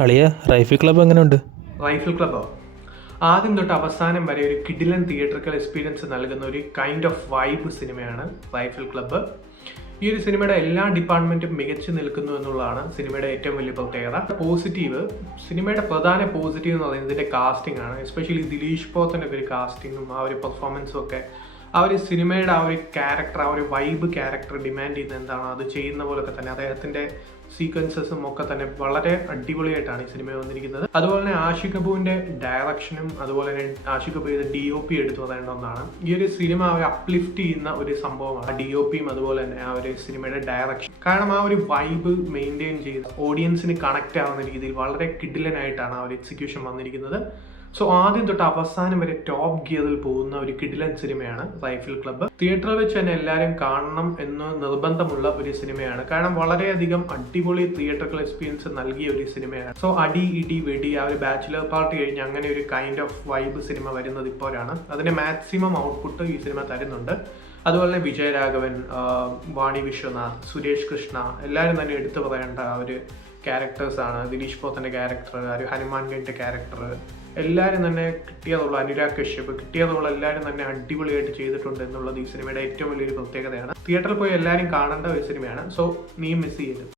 അളിയ rifle club എങ്ങനെയുണ്ട്? Rifle ക്ലബ്ബോ? ആദ്യം തൊട്ട് അവസാനം വരെ ഒരു കിഡിലൻ തിയേറ്ററിക്കൽ എക്സ്പീരിയൻസ് നൽകുന്ന ഒരു കൈൻഡ് ഓഫ് വൈബ് സിനിമയാണ് റൈഫിൾ ക്ലബ്ബ്. ഈ ഒരു സിനിമയുടെ എല്ലാ ഡിപ്പാർട്ട്മെന്റും മികച്ചു നിൽക്കുന്നു എന്നുള്ളതാണ് സിനിമയുടെ ഏറ്റവും വലിയ പ്രത്യേകത. സിനിമയുടെ പ്രധാന പോസിറ്റീവ് എന്ന് പറയുന്നത് ഇതിന്റെ കാസ്റ്റിംഗ് ആണ്. എസ്പെഷ്യലി ദിലീഷ് പോത്തൻ്റെ ഒരു കാസ്റ്റിങ്ങും ആ ഒരു പെർഫോമൻസും ഒക്കെ ആ ഒരു സിനിമയുടെ ആ ഒരു ക്യാരക്ടർ, ആ ഒരു വൈബ് ക്യാരക്ടർ ഡിമാൻഡ് ചെയ്യുന്നത് എന്താണോ അത് ചെയ്യുന്ന പോലൊക്കെ തന്നെ അദ്ദേഹത്തിന്റെ സീക്വൻസസും ഒക്കെ തന്നെ വളരെ അടിപൊളിയായിട്ടാണ് ഈ സിനിമ വന്നിരിക്കുന്നത്. അതുപോലെ തന്നെ ആഷിഖ് കപൂറിന്റെ ഡയറക്ഷനും അതുപോലെ തന്നെ ആഷിഖ് കപൂർ DOP എടുത്തു പറയേണ്ട ഒന്നാണ്. ഈ ഒരു സിനിമ അവർ അപ്ലിഫ്റ്റ് ചെയ്യുന്ന ഒരു സംഭവമാണ് DOPയും അതുപോലെ തന്നെ ആ ഒരു സിനിമയുടെ ഡയറക്ഷൻ. കാരണം ആ ഒരു വൈബ് മെയിൻറ്റെയിൻ ചെയ്ത് ഓഡിയൻസിന് കണക്ട് ആവുന്ന രീതിയിൽ വളരെ കിഡിലനായിട്ടാണ് ആ ഒരു എക്സിക്യൂഷൻ വന്നിരിക്കുന്നത്. സോ ആദ്യം തൊട്ട് അവസാനം വരെ ടോപ്പ് ഗിയറിൽ പോകുന്ന ഒരു കിഡിലൻ സിനിമയാണ് റൈഫിൾ ക്ലബ്ബ്. തിയേറ്ററിൽ വെച്ച് തന്നെ എല്ലാവരും കാണണം എന്ന് നിർബന്ധമുള്ള ഒരു സിനിമയാണ്. കാരണം വളരെയധികം അടിപൊളി തിയേറ്ററിക്കൽ എക്സ്പീരിയൻസ് നൽകിയ ഒരു സിനിമയാണ്. സോ അടി ഇടി വെടി ആ ഒരു ബാച്ചിലർ പാർട്ടി കഴിഞ്ഞ് അങ്ങനെ ഒരു കൈൻഡ് ഓഫ് വൈബ് സിനിമ വരുന്നത് ഇപ്പോഴാണ്. അതിന്റെ മാക്സിമം ഔട്ട്പുട്ട് ഈ സിനിമ തരുന്നുണ്ട്. അതുപോലെ തന്നെ വിജയരാഘവൻ, വാണി വിശ്വനാഥ്, സുരേഷ് കൃഷ്ണ എല്ലാവരും തന്നെ എടുത്തു പറയേണ്ട ആ ഒരു ക്യാരക്ടേഴ്സാണ്. ദിലീഷ് പോത്തൻ്റെ ക്യാരക്ടർ, ഒരു ഹനുമാൻ ഗേറ്റിൻ്റെ ക്യാരക്ടർ എല്ലാവരും തന്നെ കിട്ടിയതുള്ള, അനുരാഗ് കശ്യപ് കിട്ടിയതുള്ള എല്ലാവരും തന്നെ അടിപൊളിയായിട്ട് ചെയ്തിട്ടുണ്ട് എന്നുള്ളത് ഈ സിനിമയുടെ ഏറ്റവും വലിയൊരു പ്രത്യേകതയാണ്. തിയേറ്ററിൽ പോയി എല്ലാവരും കാണേണ്ട ഒരു സിനിമയാണ്. സോ നീ മിസ് ചെയ്യരുത്.